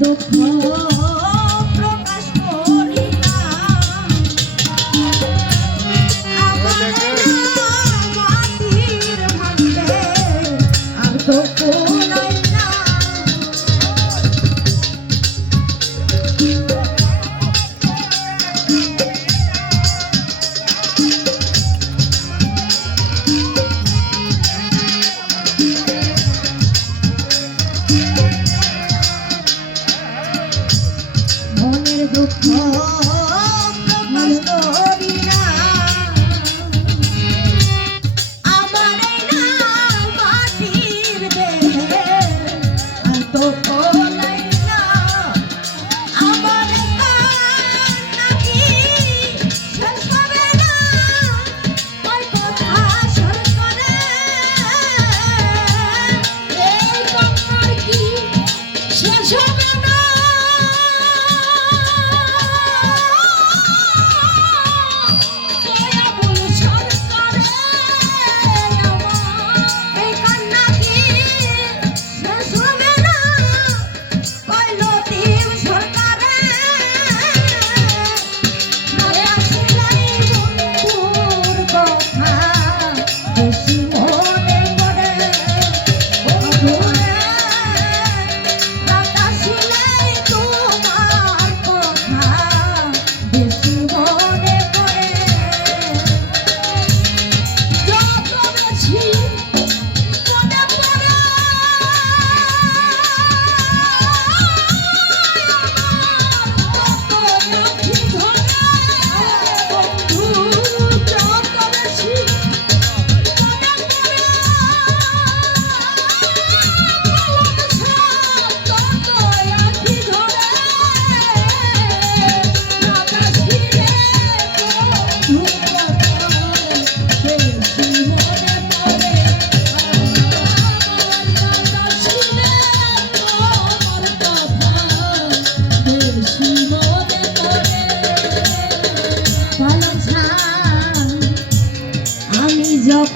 দুঃখ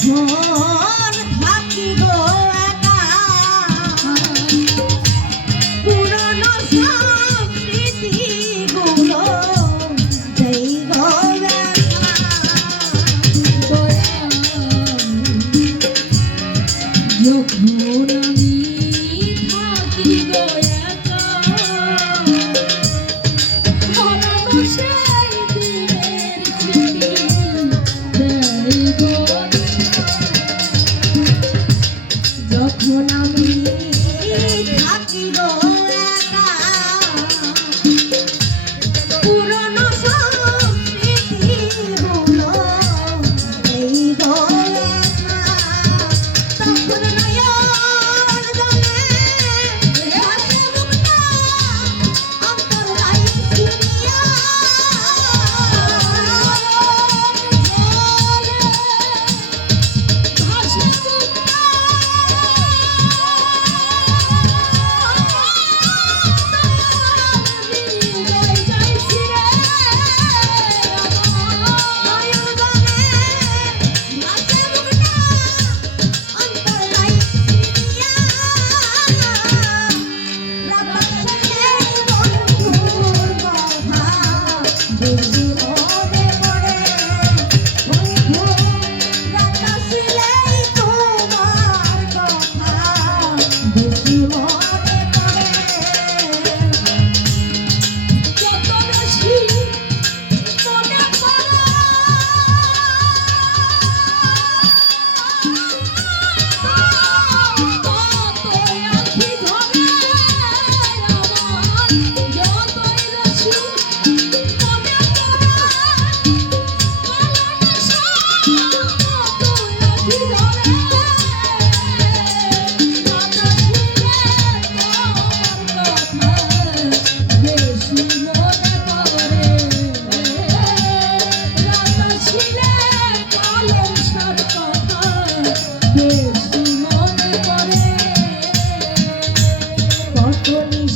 啊。